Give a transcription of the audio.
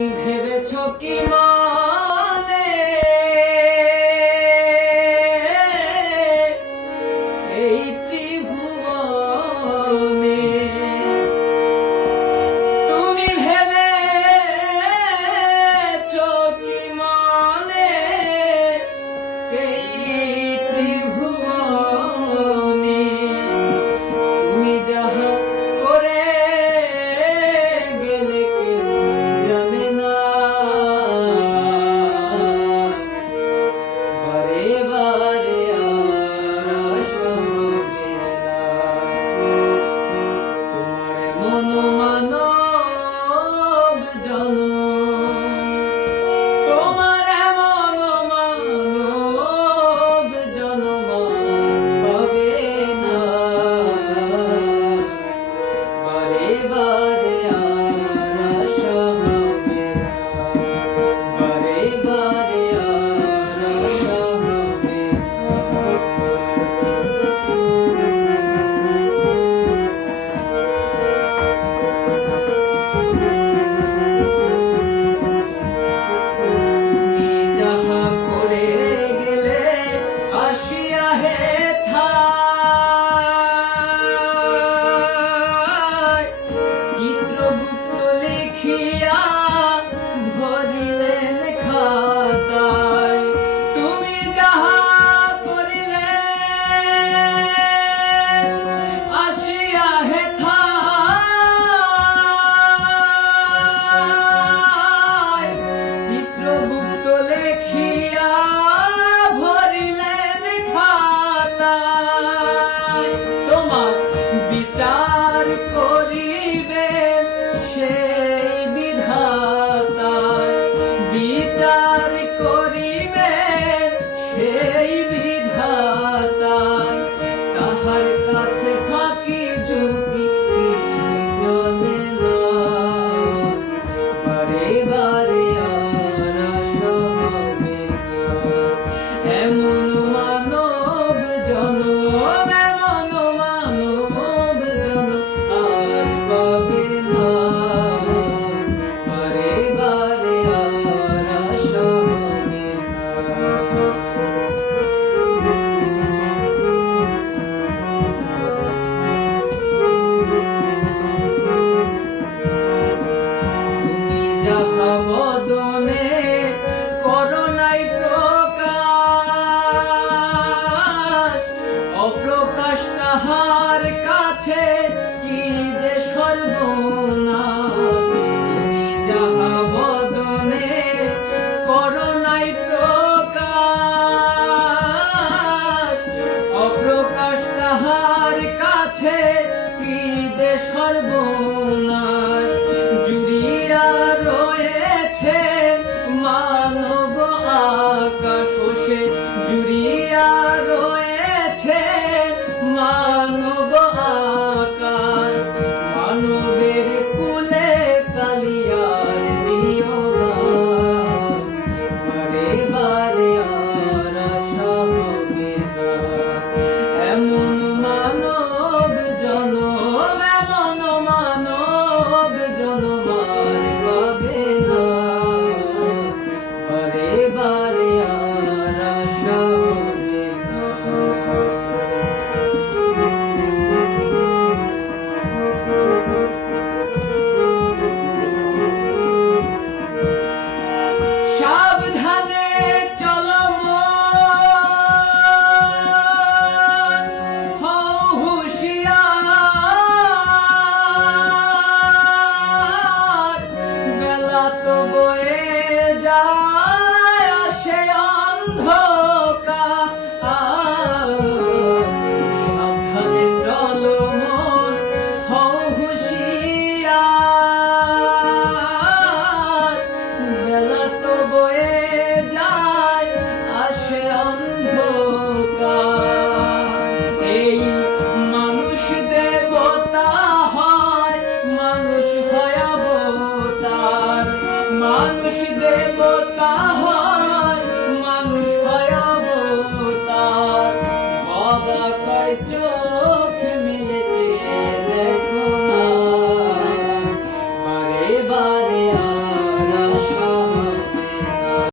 ভেবেছ কি মা ever. done. আছে কি যে সর্বনা অপ্রকাশ কাছে কি যে সর্বনা বয়ে